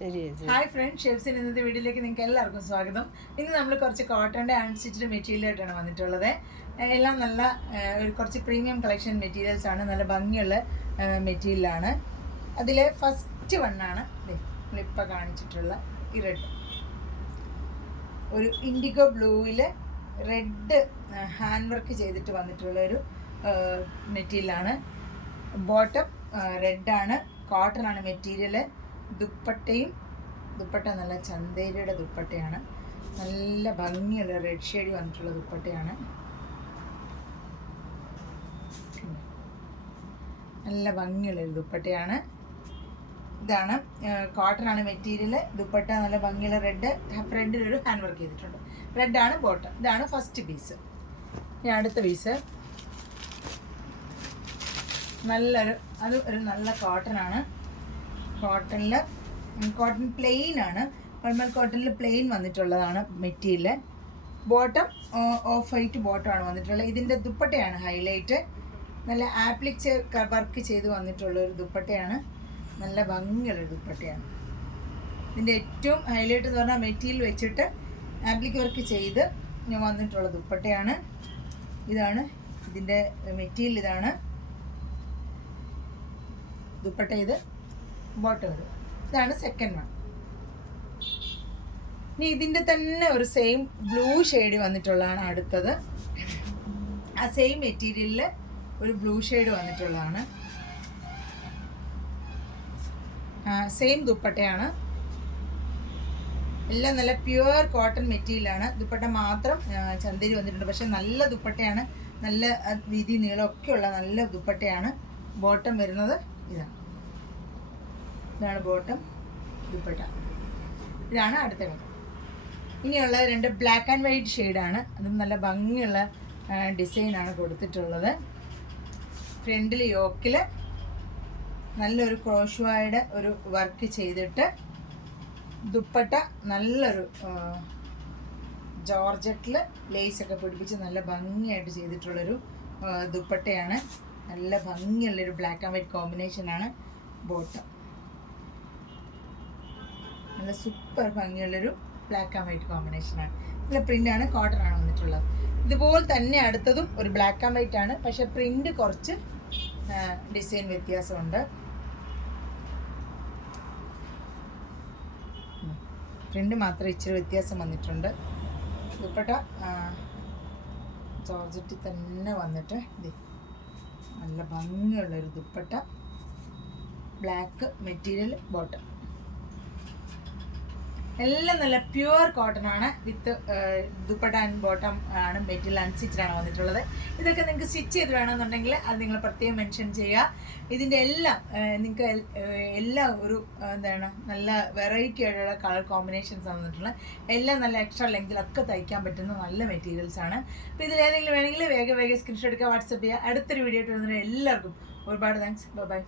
ശരി. Hi front, ഷെഫ്സിൻ ഇന്നത്തെ വീഡിയോയിലേക്ക് നിങ്ങൾക്ക് എല്ലാവർക്കും സ്വാഗതം. ഇന്ന് നമ്മൾ കുറച്ച് കോട്ടൻ്റെ അൺസ്റ്റിച്ച്ഡ് മെറ്റീരിയലായിട്ടാണ് വന്നിട്ടുള്ളത്. എല്ലാം നല്ല കുറച്ച് പ്രീമിയം കളക്ഷൻ മെറ്റീരിയൽസ് ആണ്. നല്ല ഭംഗിയുള്ള മെറ്റീരിയലാണ്. അതിലെ ഫസ്റ്റ് വണ്ണാണ് ഇപ്പോൾ കാണിച്ചിട്ടുള്ള ഈ റെഡ്. ഒരു ഇൻഡിഗോ ബ്ലൂവിൽ റെഡ് ഹാൻഡ് വർക്ക് ചെയ്തിട്ട് വന്നിട്ടുള്ള ഒരു മെറ്റീരിയലാണ്. ബോട്ടം റെഡാണ്, കോട്ടൺ ആണ് മെറ്റീരിയൽ. ദുപ്പട്ട നല്ല ചന്തേരിയുടെ ദുപ്പട്ടയാണ്. നല്ല ഭംഗിയുള്ള റെഡ് ഷെയ്ഡ് വന്നിട്ടുള്ള ദുപ്പട്ടയാണ്. നല്ല ഭംഗിയുള്ളൊരു ദുപ്പട്ടയാണ്. ഇതാണ് കോട്ടൺ ആണ് മെറ്റീരിയൽ. ദുപ്പട്ട നല്ല ഭംഗിയുള്ള റെഡ്, ഫ്രണ്ടിലൊരു ഹാൻഡ് വർക്ക് ചെയ്തിട്ടുണ്ട്. റെഡാണ് ബോട്ടം. ഇതാണ് ഫസ്റ്റ് പീസ്. ഇനി അടുത്ത പീസ് ഒരു നല്ല കോട്ടൺ ആണ്. കോട്ടൺ പ്ലെയിൻ ആണ്. നോർമൽ കോട്ടണിൽ പ്ലെയിൻ വന്നിട്ടുള്ളതാണ് material. Bottom of white bottom ആണ് വന്നിട്ടുള്ളത്. ഇതിൻ്റെ ദുപ്പട്ടയാണ് ഹൈലൈറ്റ്. നല്ല ആപ്ലിക് വർക്ക് ചെയ്ത് വന്നിട്ടുള്ള ഒരു ദുപ്പട്ടയാണ്. നല്ല ഭംഗിയുള്ളൊരു ദുപ്പട്ടയാണ്. ഇതിൻ്റെ ഏറ്റവും ഹൈലൈറ്റ് എന്ന് പറഞ്ഞാൽ മെറ്റീരിയൽ വെച്ചിട്ട് ആപ്ലിക് വർക്ക് ചെയ്ത് വന്നിട്ടുള്ള ദുപ്പട്ടയാണ്. ഇതാണ് ഇതിൻ്റെ മെറ്റീരിയൽ. ഇതാണ് ദുപ്പട്ട. ഇത് ബോട്ടം. ഇതാണ് സെക്കൻഡ് വൺ. ഇനി ഇതിൻ്റെ തന്നെ ഒരു സെയിം ബ്ലൂ ഷെയ്ഡ് വന്നിട്ടുള്ളതാണ് അടുത്തത്. ആ സെയിം മെറ്റീരിയലിൽ ഒരു ബ്ലൂ ഷെയ്ഡ് വന്നിട്ടുള്ളതാണ്. സെയിം ദുപ്പട്ടയാണ്. എല്ലാം നല്ല പ്യുവർ കോട്ടൺ മെറ്റീരിയലാണ്. ദുപ്പട്ട മാത്രം ചന്തേരി വന്നിട്ടുണ്ട്. പക്ഷെ നല്ല ദുപ്പട്ടയാണ്. നല്ല വീതി നീളമൊക്കെയുള്ള നല്ല ദുപ്പട്ടയാണ്. ബോട്ടം വരുന്നത് ഇതാണ് ബോട്ടം, ദുപ്പട്ട. ഇതാണ് അടുത്ത കളർ. ഇനിയുള്ള രണ്ട് ബ്ലാക്ക് ആൻഡ് വൈറ്റ് ഷെയ്ഡാണ്. അതും നല്ല ഭംഗിയുള്ള ഡിസൈനാണ് കൊടുത്തിട്ടുള്ളത്. ഫ്രണ്ടിൽ യോക്കിൽ നല്ലൊരു ക്രോഷ്വായുടെ ഒരു വർക്ക് ചെയ്തിട്ട് ദുപ്പട്ട നല്ലൊരു ജോർജറ്റിൽ ലേസൊക്കെ പിടിപ്പിച്ച് നല്ല ഭംഗിയായിട്ട് ചെയ്തിട്ടുള്ളൊരു ദുപ്പട്ടയാണ്. നല്ല ഭംഗിയുള്ളൊരു ബ്ലാക്ക് ആൻഡ് വൈറ്റ് കോമ്പിനേഷനാണ് ബോട്ടം. നല്ല സൂപ്പർ ഭംഗിയുള്ളൊരു ബ്ലാക്ക് ആൻഡ് വൈറ്റ് കോമ്പിനേഷനാണ്. ഇതിലെ പ്രിൻ്റാണ്, കോട്ടൺ ആണ് വന്നിട്ടുള്ളത്. ഇതുപോലെ തന്നെ അടുത്തതും ഒരു ബ്ലാക്ക് ആൻഡ് വൈറ്റ് ആണ്. പക്ഷെ പ്രിൻ്റ് കുറച്ച് ഡിസൈൻ വ്യത്യാസമുണ്ട്. പ്രിൻ്റ് മാത്രം ഇച്ചിരി വ്യത്യാസം വന്നിട്ടുണ്ട്. ദുപ്പട്ട ജോർജറ്റിൽ തന്നെ വന്നിട്ട് നല്ല ഭംഗിയുള്ളൊരു ദുപ്പട്ട, ബ്ലാക്ക് മെറ്റീരിയൽ, ബോട്ടം. എല്ലാം നല്ല പ്യുവർ കോട്ടൺ ആണ്. വിത്ത് ദുപ്പട്ട ആൻഡ് ബോട്ടം ആണ്. മെറ്റീരിയൽ അൺസ്റ്റിച്ച്ഡ് ആണ് വന്നിട്ടുള്ളത്. ഇതൊക്കെ നിങ്ങൾക്ക് സ്റ്റിച്ച് ചെയ്ത് വേണമെന്നുണ്ടെങ്കിൽ അത് നിങ്ങൾ പ്രത്യേകം മെൻഷൻ ചെയ്യുക. ഇതിൻ്റെ എല്ലാം നിങ്ങൾക്ക് എല്ലാം ഒരു നല്ല വെറൈറ്റി ആയിട്ടുള്ള കളർ കോമ്പിനേഷൻസ് വന്നിട്ടുള്ള എല്ലാം നല്ല എക്സ്ട്രാ ലെങ്തിലൊക്കെ തയ്ക്കാൻ പറ്റുന്ന നല്ല മെറ്റീരിയൽസ് ആണ്. അപ്പോൾ ഇതിലേതെങ്കിലും വേണമെങ്കിൽ വേഗം സ്ക്രീൻഷോട്ട് എടുക്കുക, വാട്സപ്പ് ചെയ്യുക. അടുത്തൊരു വീഡിയോ ആയിട്ട് വരുന്നതിന് എല്ലാവർക്കും ഒരുപാട് താങ്ക്സ്. ബൈ.